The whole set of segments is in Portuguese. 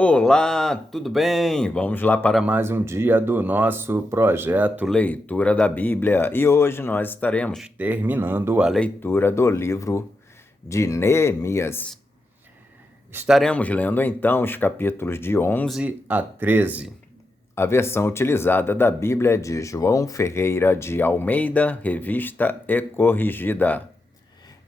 Olá, tudo bem? Vamos lá para mais um dia do nosso projeto Leitura da Bíblia e hoje nós estaremos terminando a leitura do livro de Neemias. Estaremos lendo então os capítulos de 11 a 13. A versão utilizada da Bíblia é de João Ferreira de Almeida, revista e corrigida.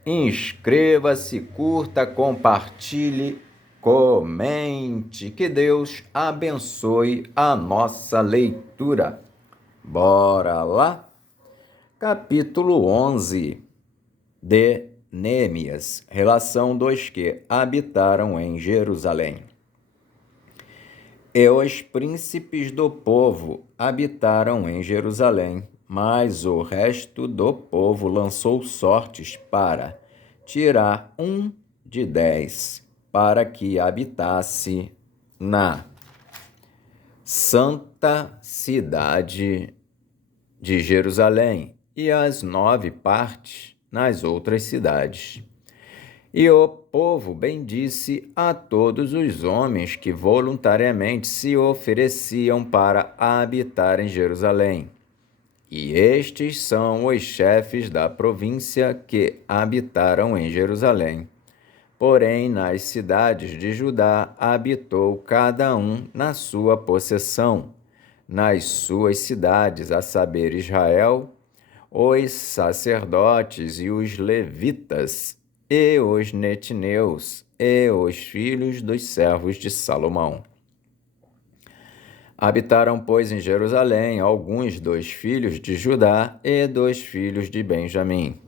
Inscreva-se, curta, compartilhe, comente. Que Deus abençoe a nossa leitura. Bora lá? Capítulo 11 de Neemias. Relação dos que habitaram em Jerusalém. E os príncipes do povo habitaram em Jerusalém, mas o resto do povo lançou sortes para tirar 1 de 10, para que habitasse na santa cidade de Jerusalém e as 9 partes nas outras cidades. E o povo bendisse a todos os homens que voluntariamente se ofereciam para habitar em Jerusalém. E estes são os chefes da província que habitaram em Jerusalém. Porém, nas cidades de Judá habitou cada um na sua possessão, nas suas cidades, a saber, Israel, os sacerdotes e os levitas, e os netineus, e os filhos dos servos de Salomão. Habitaram, pois, em Jerusalém alguns dos filhos de Judá e dos filhos de Benjamim.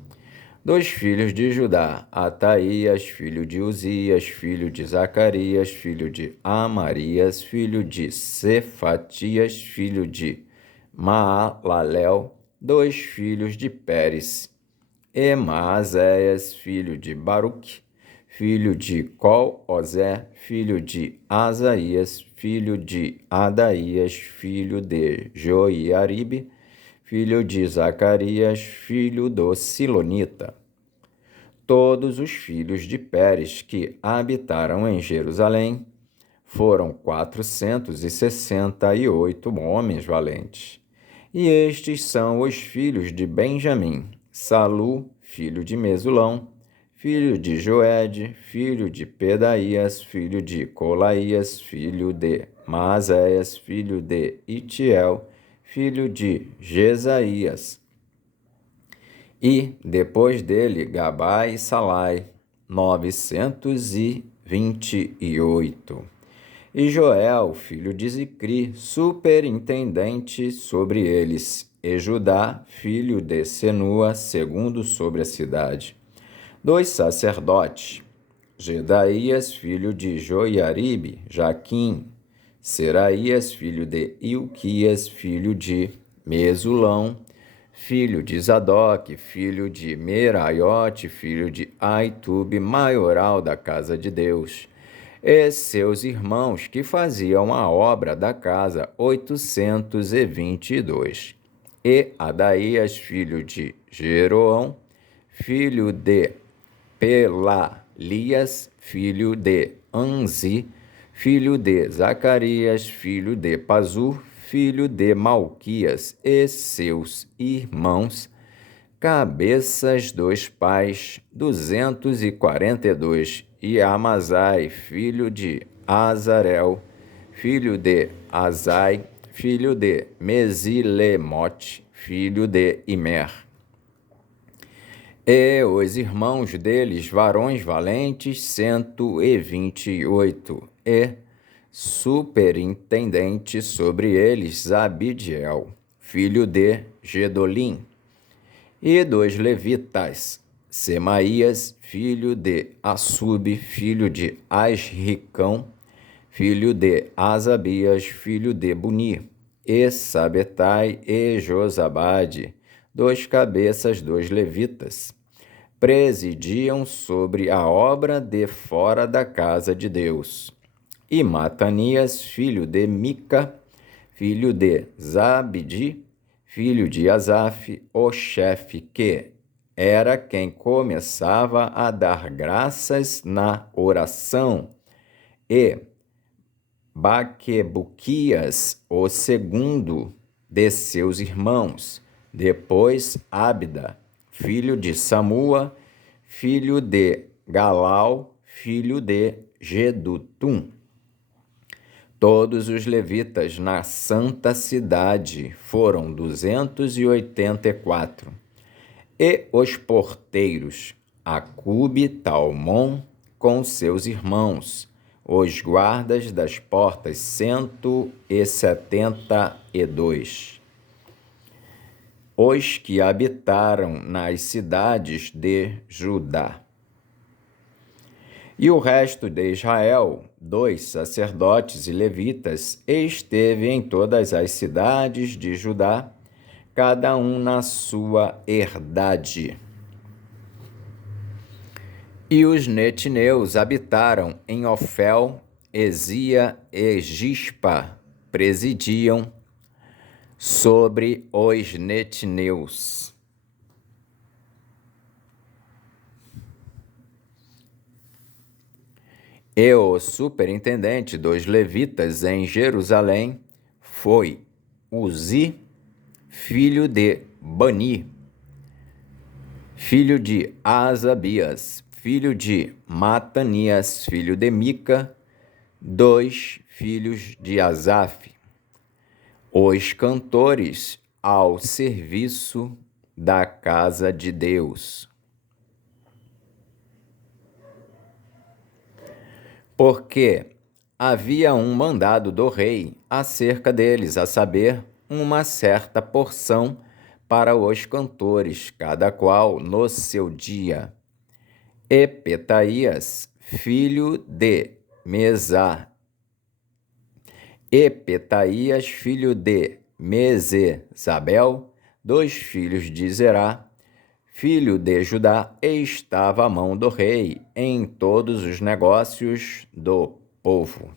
Dos filhos de Judá, Ataías, filho de Uzias, filho de Zacarias, filho de Amarias, filho de Cefatias, filho de Maalalel, 2 filhos de Pérez, e Maazéias, filho de Baruque, filho de Col-Ozé, filho de Asaías, filho de Adaías, filho de Joiaribe, filho de Zacarias, filho do Silonita. Todos os filhos de Pérez que habitaram em Jerusalém foram 468 homens valentes. E estes são os filhos de Benjamim: Salu, filho de Mesulão, filho de Joede, filho de Pedaías, filho de Colaías, filho de Maazéias, filho de Itiel, filho de Jesaías. E, depois dele, Gabai e Salai, 928. E Joel, filho de Zicri, superintendente sobre eles, e Judá, filho de Senua, segundo sobre a cidade. 2 sacerdotes, Gedaías, filho de Joiaribe, Jaquim, Seraías, filho de Ilquias, filho de Mesulão, filho de Zadok, filho de Meraiote, filho de Aitube, maioral da casa de Deus, e seus irmãos que faziam a obra da casa, 822. E Adaías, filho de Jeroão, filho de Pelalias, filho de Anzi, filho de Zacarias, filho de Pazur, filho de Malquias, e seus irmãos, cabeças dos pais, 242, e Amazai, filho de Azarel, filho de Azai, filho de Mesilemote, filho de Imer. E os irmãos deles, varões valentes, 128, e superintendente sobre eles, Zabidiel, filho de Gedolim. E dos levitas, Semaías, filho de Assub, filho de Asricão, filho de Asabias, filho de Buni, e Sabetai e Josabade, 2 cabeças dos levitas, presidiam sobre a obra de fora da casa de Deus. E Matanias, filho de Mica, filho de Zabdi, filho de Asaf, o chefe que era quem começava a dar graças na oração, e Baquebuquias, o segundo de seus irmãos, depois Abda, filho de Samua, filho de Galal, filho de Gedutum. Todos os levitas na santa cidade foram 284. E os porteiros, Acube, Talmon, com seus irmãos, os guardas das portas, 172. Os que habitaram nas cidades de Judá. E o resto de Israel, 2 sacerdotes e levitas, esteve em todas as cidades de Judá, cada um na sua herdade. E os netineus habitaram em Ofel, Ezia e Gispa, presidiam sobre os netineus. E o superintendente dos levitas em Jerusalém foi Uzi, filho de Bani, filho de Asabias, filho de Matanias, filho de Mica, 2 filhos de Asaf, os cantores ao serviço da casa de Deus. Porque havia um mandado do rei acerca deles, a saber, uma certa porção para os cantores, cada qual no seu dia. E Petaías, filho de Mesezabel, 2 filhos de Zerá, filho de Judá, estava à mão do rei em todos os negócios do povo.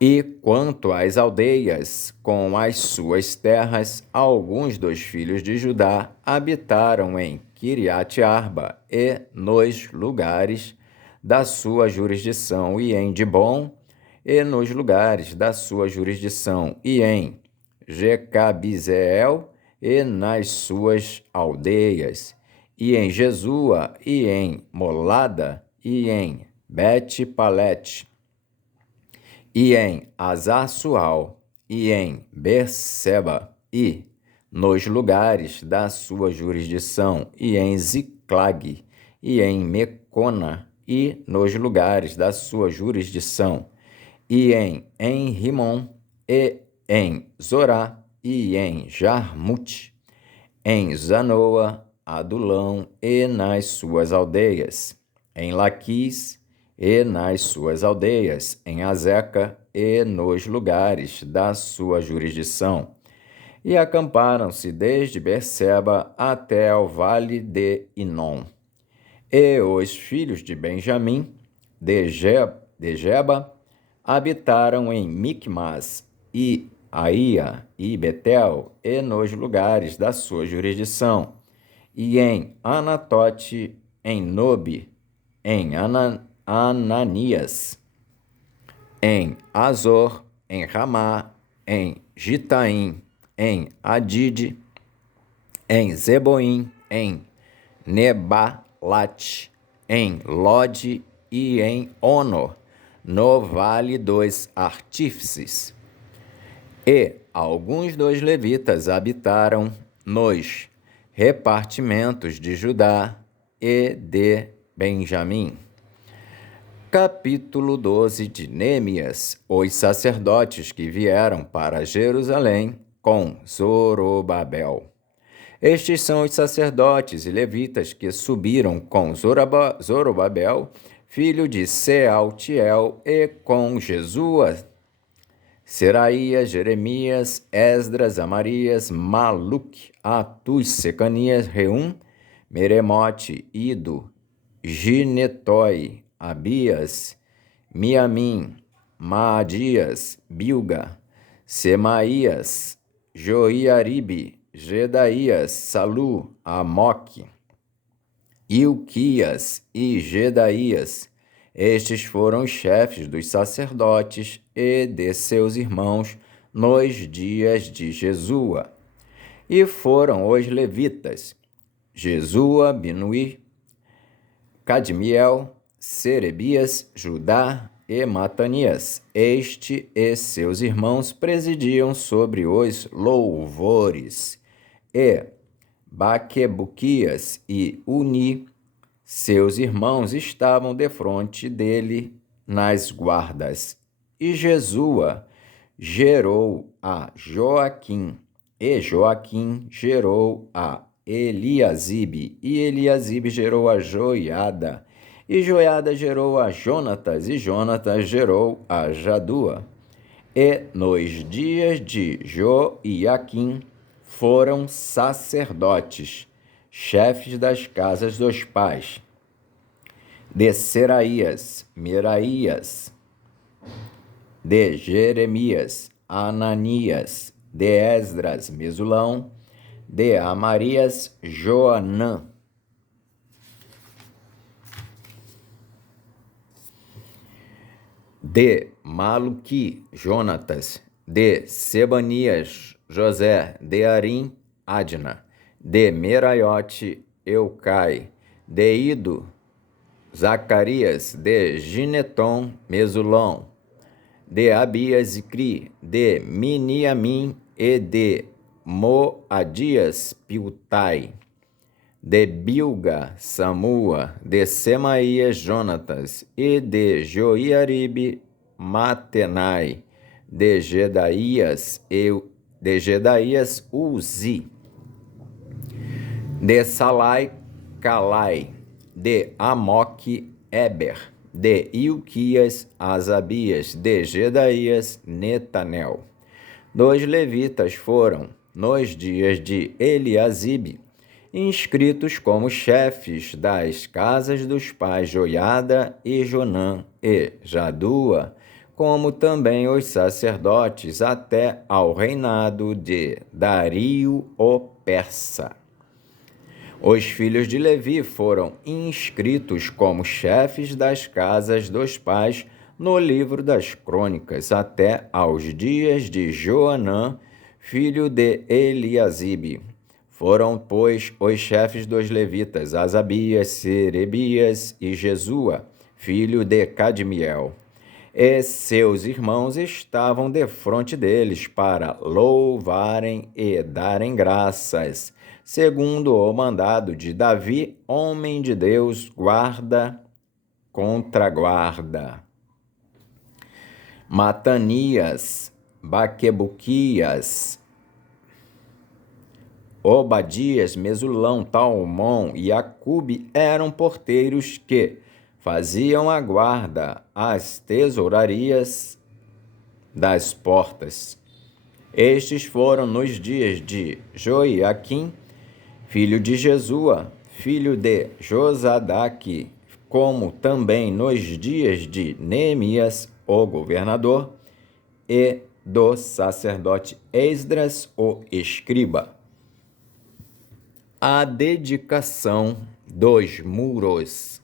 E quanto às aldeias, com as suas terras, alguns dos filhos de Judá habitaram em Quiriate-Arba e nos lugares da sua jurisdição, e em Dibom, e nos lugares da sua jurisdição, e em Jecabizeel, e nas suas aldeias, e em Jesua, e em Molada, e em Bet-Palete, e em Azar-Sual, e em Berseba, e nos lugares da sua jurisdição, e em Ziclag, e em Mecona, e nos lugares da sua jurisdição, e em Rimon, e em Zorá, e em Jarmute, em Zanoa, Adulão e nas suas aldeias, em Laquis e nas suas aldeias, em Azeca e nos lugares da sua jurisdição. E acamparam-se desde Berseba até ao vale de Inom. E os filhos de Benjamim, de Geba, habitaram em Micmas e Aia e Betel, e nos lugares da sua jurisdição, e em Anatote, em Nobe, em Ananias, em Azor, em Ramá, em Gitaim, em Adide, em Zeboim, em Nebalate, em Lode e em Ono, no vale dos artífices. E alguns dos levitas habitaram nos repartimentos de Judá e de Benjamim. Capítulo 12 de Nêemias. Os sacerdotes que vieram para Jerusalém com Zorobabel. Estes são os sacerdotes e levitas que subiram com Zorobabel, filho de Sealtiel, e com Jesua, Seraías, Jeremias, Esdras, Amarias, Maluque, Atus, Secanias, Reum, Meremote, Ido, Ginetói, Abias, Miamim, Maadias, Bilga, Semaías, Joiaribe, Gedaías, Salu, Amoque, Ilquias e Gedaías, Estes foram os chefes dos sacerdotes e de seus irmãos nos dias de Jesua. E foram os levitas: Jesua, Binuí, Cadmiel, Serebias, Judá e Matanias. Este e seus irmãos presidiam sobre os louvores. E Baquebuquias e Uni, seus irmãos, estavam defronte dele nas guardas. E Jesua gerou a Joaquim, e Joaquim gerou a Eliasibe, e Eliasibe gerou a Joiada, e Joiada gerou a Jonatas, e Jonatas gerou a Jadua. E nos dias de Joiaquim foram sacerdotes, chefes das casas dos pais, de Seraías, Meraías, de Jeremias, Ananias, de Esdras, Mesulão, de Amarias, Joanã, de Maluqui, Jonatas, de Sebanias, José, de Arim, Adna, de Meraiote, Eucai, de Ido, Zacarias, de Gineton, Mesulão, de Abias e Cri, de Miniamim e de Moadias, Piltai, de Bilga, Samua, de Semaías, Jonatas, e de Joiaribe, Matenai, de Gedaías, Uzi, de Salai, Calai, de Amoque, Eber, de Ilquias, Asabias, de Gedaías, Netanel. Dos levitas foram, nos dias de Eliasibe, inscritos como chefes das casas dos pais Joiada e Jonã e Jadua, como também os sacerdotes até ao reinado de Dario o Persa. Os filhos de Levi foram inscritos como chefes das casas dos pais no livro das crônicas até aos dias de Joanã, filho de Eliasibe. Foram, pois, os chefes dos levitas, Asabias, Serebias e Jesua, filho de Cadmiel. E seus irmãos estavam defronte deles para louvarem e darem graças, segundo o mandado de Davi, homem de Deus, guarda contra guarda. Matanias, Baquebuquias, Obadias, Mesulão, Talmon e Acube eram porteiros que faziam a guarda às tesourarias das portas. Estes foram nos dias de Joiaquim, filho de Jesua, filho de Josadaque, como também nos dias de Neemias, o governador, e do sacerdote Esdras, o escriba. A dedicação dos muros.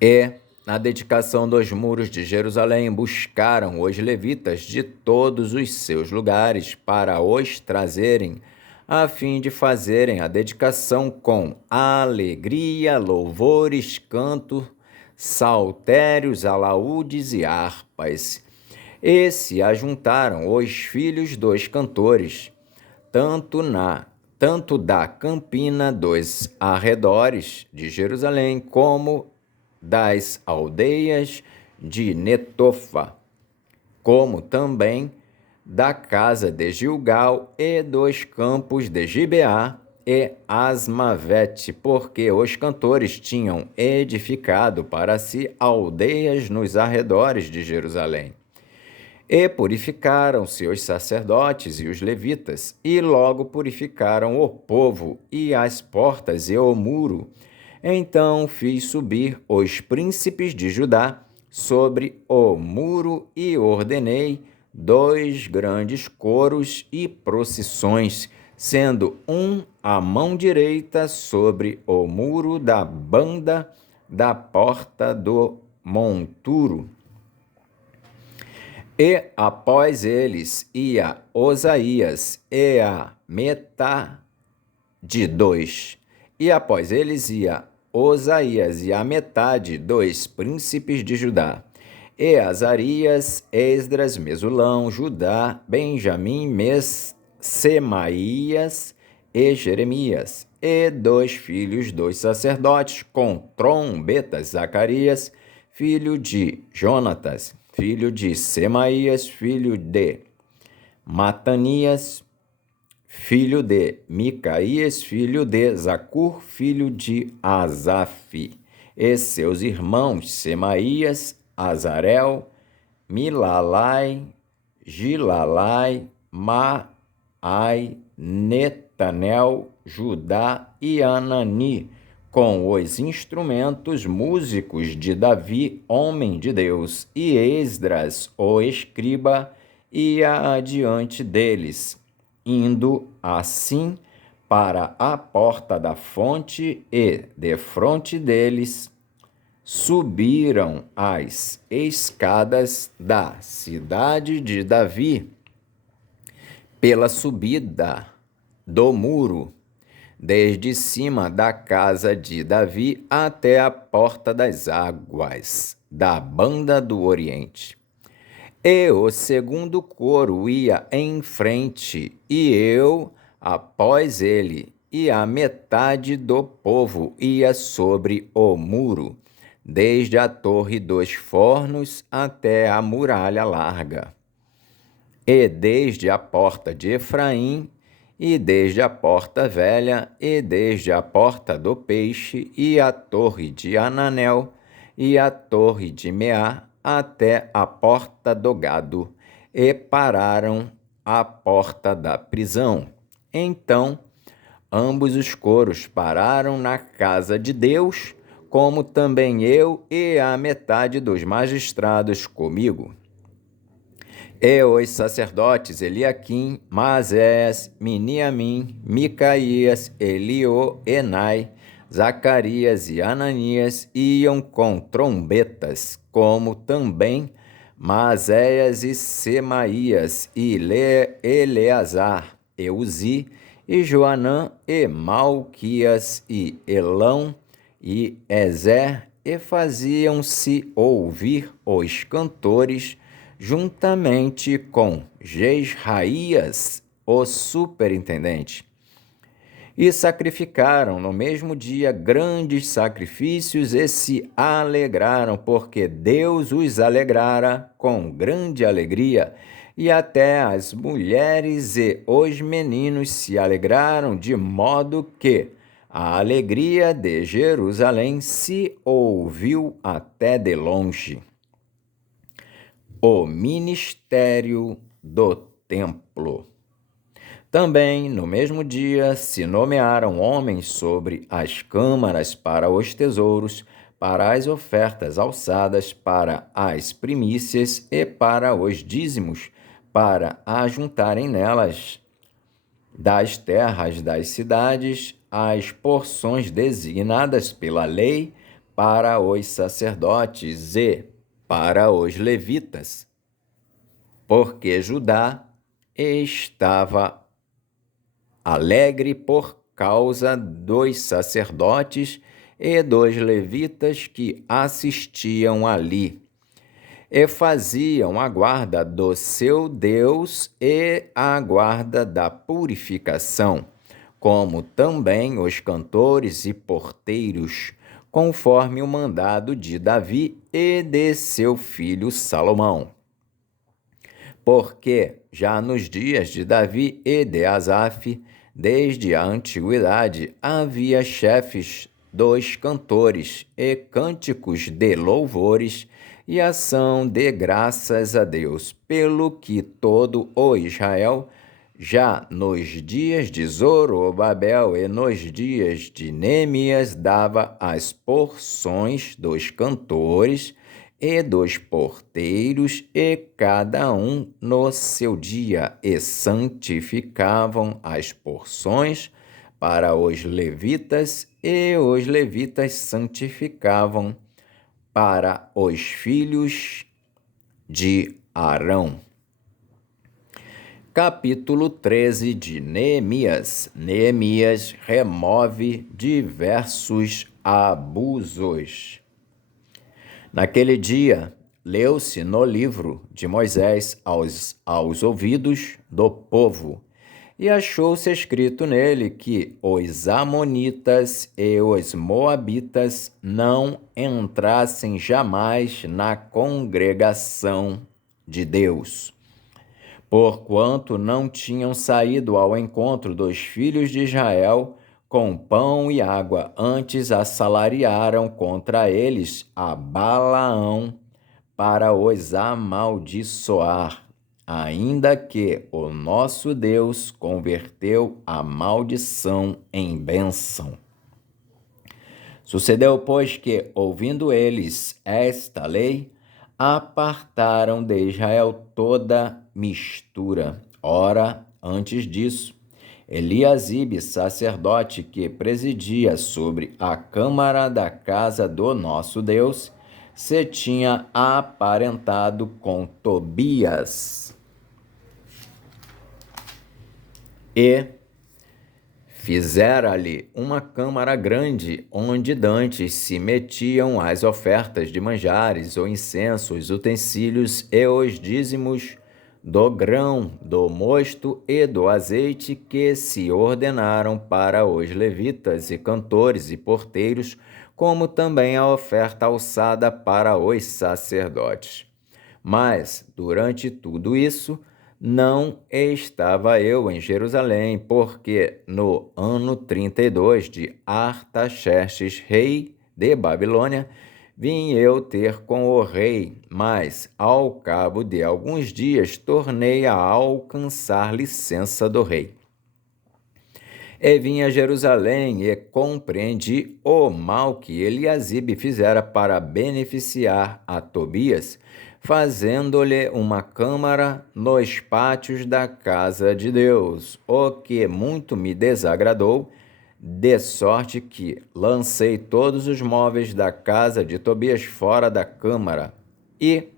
E, na dedicação dos muros de Jerusalém, buscaram os levitas de todos os seus lugares para os trazerem, a fim de fazerem a dedicação com alegria, louvores, canto, saltérios, alaúdes e harpas. E se ajuntaram os filhos dos cantores, tanto da campina dos arredores de Jerusalém, como das aldeias de Netofa, como também da casa de Gilgal e dos campos de Gibeá e Asmavete, porque os cantores tinham edificado para si aldeias nos arredores de Jerusalém. E purificaram-se os sacerdotes e os levitas, e logo purificaram o povo e as portas e o muro. Então fiz subir os príncipes de Judá sobre o muro e ordenei 2 grandes coros e procissões, sendo um à mão direita sobre o muro da banda da porta do monturo. E após eles ia Osaías e a metade dos. E após eles ia Osaías e a metade dos príncipes de Judá. E Azarias, Esdras, Mesulão, Judá, Benjamim, Semaías e Jeremias. E 2 filhos dos sacerdotes, com trombetas, Zacarias, filho de Jonatas, filho de Semaías, filho de Matanias, filho de Micaías, filho de Zacur, filho de Asaf, e seus irmãos Semaías, Azarel, Milalai, Gilalai, Maai, Netanel, Judá e Anani, com os instrumentos músicos de Davi, homem de Deus, e Esdras, o escriba, ia adiante deles, indo assim para a porta da fonte, e, defronte deles, subiram as escadas da cidade de Davi, pela subida do muro, desde cima da casa de Davi até a porta das águas, da banda do Oriente. E o segundo coro ia em frente, e eu após ele, e a metade do povo ia sobre o muro, desde a torre dos fornos até a muralha larga, e desde a porta de Efraim, e desde a porta velha, e desde a porta do peixe, e a torre de Ananel, e a torre de Meá, até a porta do gado, e pararam à porta da prisão. Então, ambos os coros pararam na casa de Deus, como também eu e a metade dos magistrados comigo. E os sacerdotes Eliaquim, Maasés, Miniamim, Micaías, Elioenai, Zacarias e Ananias iam com trombetas, como também Maazéias e Semaías, e Eleazar, e Uzi, e Joanã, e Malquias, e Elão, e Ezer, e faziam-se ouvir os cantores, juntamente com Jesraías, o superintendente. E sacrificaram no mesmo dia grandes sacrifícios e se alegraram, porque Deus os alegrara com grande alegria. E até as mulheres e os meninos se alegraram, de modo que a alegria de Jerusalém se ouviu até de longe. O ministério do templo. Também, no mesmo dia, se nomearam homens sobre as câmaras para os tesouros, para as ofertas alçadas, para as primícias e para os dízimos, para ajuntarem nelas das terras das cidades as porções designadas pela lei para os sacerdotes e para os levitas, porque Judá estava alegre por causa dos sacerdotes e dos levitas que assistiam ali, e faziam a guarda do seu Deus e a guarda da purificação, como também os cantores e porteiros, conforme o mandado de Davi e de seu filho Salomão. Porque já nos dias de Davi e de Asaf, desde a antiguidade, havia chefes dos cantores e cânticos de louvores e ação de graças a Deus, pelo que todo o Israel, já nos dias de Zorobabel e nos dias de Neemias, dava as porções dos cantores e dos porteiros, e cada um no seu dia, e santificavam as porções para os levitas e os levitas santificavam para os filhos de Arão. Capítulo 13 de Neemias. Neemias remove diversos abusos. Naquele dia, leu-se no livro de Moisés aos ouvidos do povo, e achou-se escrito nele que os amonitas e os moabitas não entrassem jamais na congregação de Deus, porquanto não tinham saído ao encontro dos filhos de Israel com pão e água, antes assalariaram contra eles a Balaão para os amaldiçoar, ainda que o nosso Deus converteu a maldição em bênção. Sucedeu, pois, que, ouvindo eles esta lei, apartaram de Israel toda mistura. Ora, antes disso, Eliasibe, sacerdote que presidia sobre a câmara da casa do nosso Deus, se tinha aparentado com Tobias e fizera-lhe uma câmara grande, onde dantes se metiam as ofertas de manjares, o incenso, os utensílios e os dízimos do grão, do mosto e do azeite que se ordenaram para os levitas e cantores e porteiros, como também a oferta alçada para os sacerdotes. Mas, durante tudo isso, não estava eu em Jerusalém, porque no ano 32 de Artaxerxes, rei de Babilônia, vim eu ter com o rei, mas, ao cabo de alguns dias, tornei a alcançar licença do rei. E vim a Jerusalém e compreendi o mal que Eliasibe fizera para beneficiar a Tobias, fazendo-lhe uma câmara nos pátios da casa de Deus, o que muito me desagradou, de sorte que lancei todos os móveis da casa de Tobias fora da câmara, e,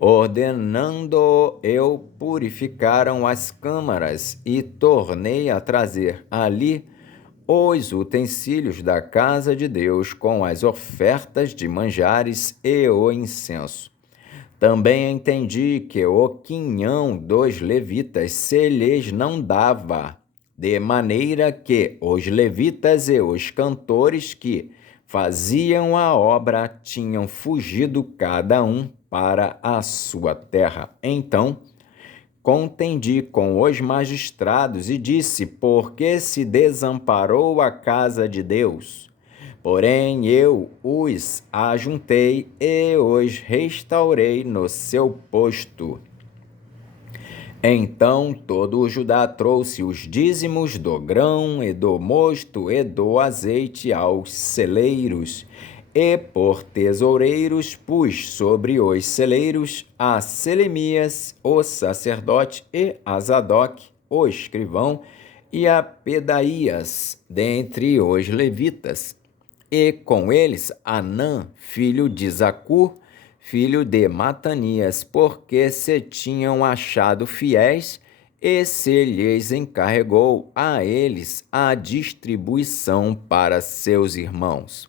ordenando eu, purificaram as câmaras e tornei a trazer ali os utensílios da casa de Deus com as ofertas de manjares e o incenso. Também entendi que o quinhão dos levitas se lhes não dava, de maneira que os levitas e os cantores que faziam a obra tinham fugido cada um para a sua terra. Então contendi com os magistrados e disse: por que se desamparou a casa de Deus? Porém eu os ajuntei e os restaurei no seu posto. Então todo o Judá trouxe os dízimos do grão e do mosto e do azeite aos celeiros, e por tesoureiros pus sobre os celeiros a Selemias, o sacerdote, e a Zadok, o escrivão, e a Pedaías, dentre os levitas, e com eles Anã, filho de Zacur, filho de Matanias, porque se tinham achado fiéis, e se lhes encarregou a eles a distribuição para seus irmãos.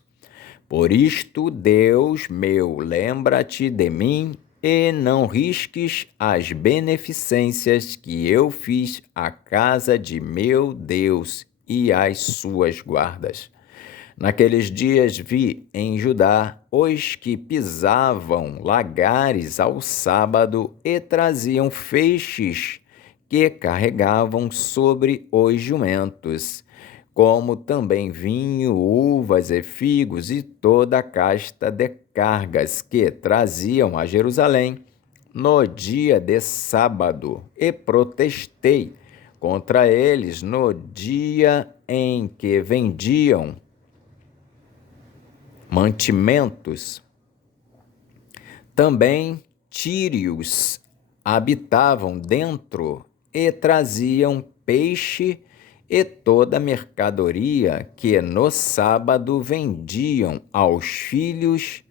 Por isto, Deus meu, lembra-te de mim, e não risques as beneficências que eu fiz à casa de meu Deus e às suas guardas. Naqueles dias vi em Judá os que pisavam lagares ao sábado e traziam feixes que carregavam sobre os jumentos, como também vinho, uvas e figos e toda a casta de cargas que traziam a Jerusalém no dia de sábado, e protestei contra eles no dia em que vendiam mantimentos. Também tírios habitavam dentro e traziam peixe e toda a mercadoria que no sábado vendiam aos filhos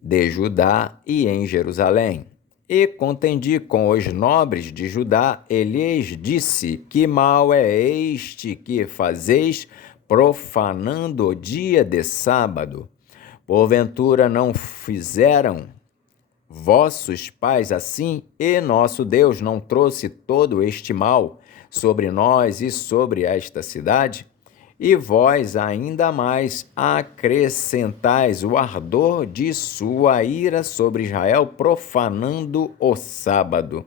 de Judá e em Jerusalém. E contendi com os nobres de Judá, e lhes disse: que mal é este que fazeis, profanando o dia de sábado? Porventura não fizeram vossos pais assim, e nosso Deus não trouxe todo este mal sobre nós e sobre esta cidade? E vós ainda mais acrescentais o ardor de sua ira sobre Israel, profanando o sábado.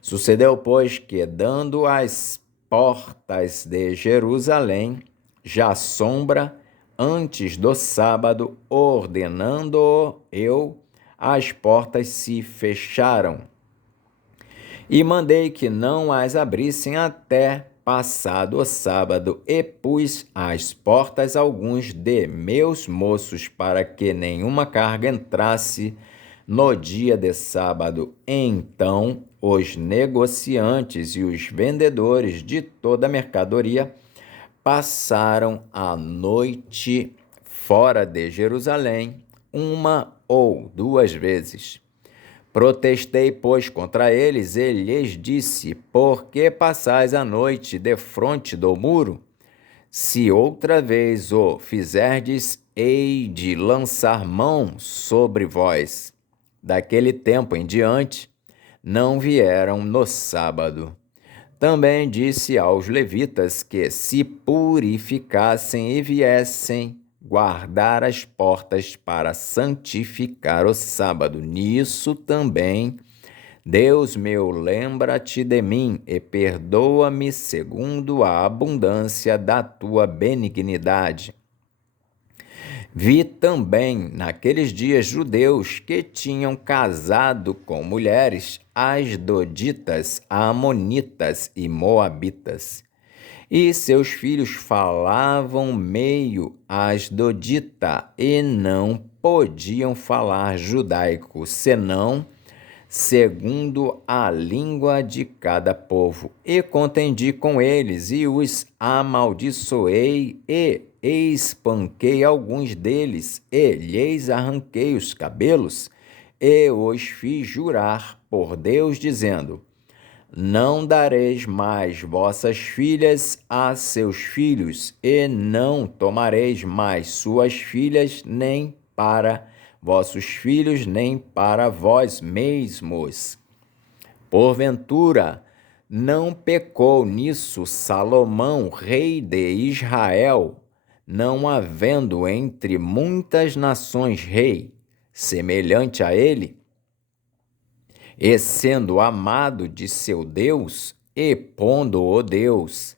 Sucedeu, pois, que, dando as portas de Jerusalém, já sombra, antes do sábado, ordenando eu, as portas se fecharam. E mandei que não as abrissem até passado o sábado, e pus às portas alguns de meus moços, para que nenhuma carga entrasse no dia de sábado. Então os negociantes e os vendedores de toda a mercadoria passaram a noite fora de Jerusalém, uma ou duas vezes. Protestei, pois, contra eles, e lhes disse: por que passais a noite defronte do muro? Se outra vez o fizerdes, hei de lançar mão sobre vós. Daquele tempo em diante, não vieram no sábado. Também disse aos levitas que se purificassem e viessem guardar as portas para santificar o sábado. Nisso também, Deus meu, lembra-te de mim e perdoa-me segundo a abundância da tua benignidade. Vi também naqueles dias judeus que tinham casado com mulheres asdoditas, amonitas e moabitas. E seus filhos falavam meio asdodita e não podiam falar judaico, senão segundo a língua de cada povo. E contendi com eles e os amaldiçoei e espanquei alguns deles e lhes arranquei os cabelos e os fiz jurar por Deus, dizendo: não dareis mais vossas filhas a seus filhos, e não tomareis mais suas filhas nem para vossos filhos, nem para vós mesmos. Porventura, não pecou nisso Salomão, rei de Israel, não havendo entre muitas nações rei semelhante a ele? E sendo amado de seu Deus, e pondo-o Deus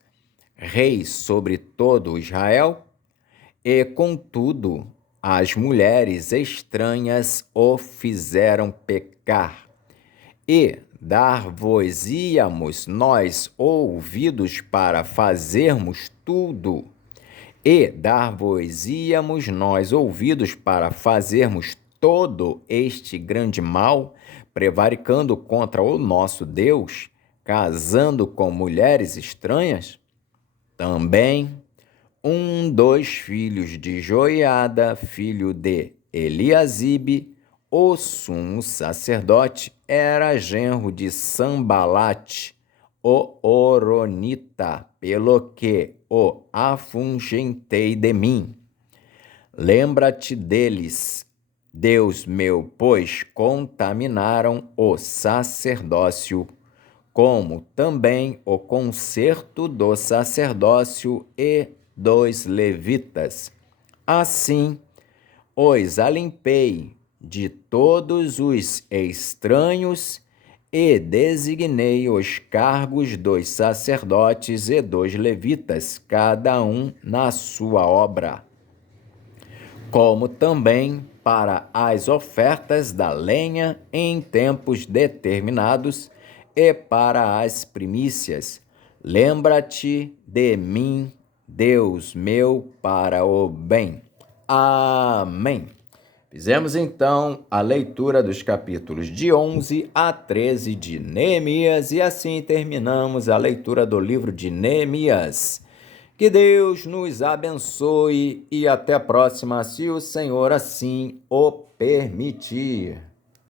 rei sobre todo Israel, e contudo as mulheres estranhas o fizeram pecar. E dar-vos-íamos nós ouvidos para fazermos tudo, e dar-vos-íamos nós ouvidos para fazermos todo este grande mal, prevaricando contra o nosso Deus, casando com mulheres estranhas? Também dos filhos de Joiada, filho de Eliasibe, o sumo sacerdote, era genro de Sambalate, o Horonita, pelo que o afugentei de mim. Lembra-te deles, Deus meu, pois contaminaram o sacerdócio, como também o concerto do sacerdócio e dos levitas. Assim, os alimpei de todos os estranhos e designei os cargos dos sacerdotes e dos levitas, cada um na sua obra, como também para as ofertas da lenha em tempos determinados e para as primícias. Lembra-te de mim, Deus meu, para o bem. Amém. Fizemos então a leitura dos capítulos de 11 a 13 de Neemias e assim terminamos a leitura do livro de Neemias. Que Deus nos abençoe e até a próxima, se o Senhor assim o permitir.